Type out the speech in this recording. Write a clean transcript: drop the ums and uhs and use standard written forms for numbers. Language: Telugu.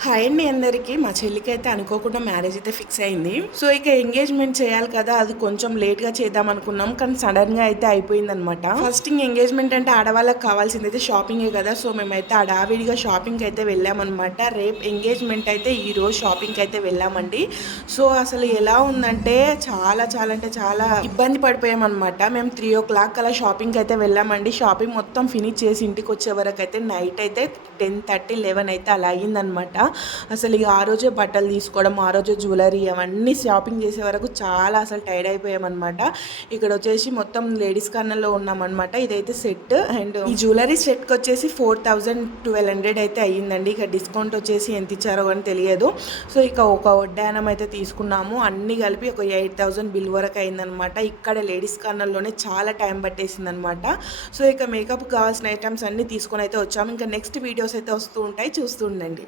హాయ్ అండి అందరికీ. మా చెల్లికైతే అనుకోకుండా మ్యారేజ్ అయితే ఫిక్స్ అయింది. సో, ఇక ఎంగేజ్‌మెంట్ చేయాలి కదా! అది కొంచెం లేట్‌గా చేద్దాం అనుకున్నాం. కానీ సడెన్‌గా అయితే అయిపోయిందనమాట. ఫస్ట్ ఎంగేజ్‌మెంట్ అంటే ఆడవాళ్ళకి కావాల్సిందైతే షాపింగే కదా! సో, మేమైతే హడావిడిగా షాపింగ్‌కి అయితే వెళ్ళామనమాట. రేపు ఎంగేజ్‌మెంట్ అయితే ఈరోజు షాపింగ్‌కి అయితే వెళ్ళామండి. సో, అసలు ఎలా ఉందంటే చాలా అంటే చాలా ఇబ్బంది పడిపోయామనమాట. మేము 3:00 అలా షాపింగ్‌కి అయితే వెళ్ళామండి. షాపింగ్ మొత్తం ఫినిష్ చేసి ఇంటికొచ్చే వరకైతే నైట్ అయితే 10:30, 11 అయితే అలా అయిందనమాట. అసలు ఇక ఆ రోజే బట్టలు తీసుకోవడం, ఆ రోజే జ్యువెలరీ అవన్నీ షాపింగ్ చేసే వరకు చాలా అసలు టైర్డ్ అయిపోయామన్నమాట. ఇక్కడ వచ్చేసి మొత్తం లేడీస్ కార్నర్‌లో ఉన్నామన్నమాట. ఇదైతే సెట్ అండ్ ఈ జ్యువెలరీ సెట్‌కి వచ్చేసి 4,000-1,200 అయితే అయ్యిందండి. ఇక డిస్కౌంట్ వచ్చేసి ఎంత ఇచ్చారో కానీ తెలియదు. సో ఇక ఒక వడ్డానం అయితే తీసుకున్నాము. అన్నీ కలిపి ఒక 8,000 బిల్ వరకు అయిందనమాట. ఇక్కడ లేడీస్ కార్నర్‌లోనే చాలా టైం పట్టేసిందనమాట. సో ఇక మేకప్‌కి కావాల్సిన ఐటమ్స్ అన్నీ తీసుకొని అయితే వచ్చాము. ఇంకా నెక్స్ట్ వీడియోస్ అయితే వస్తూ ఉంటాయి, చూస్తూ ఉండండి.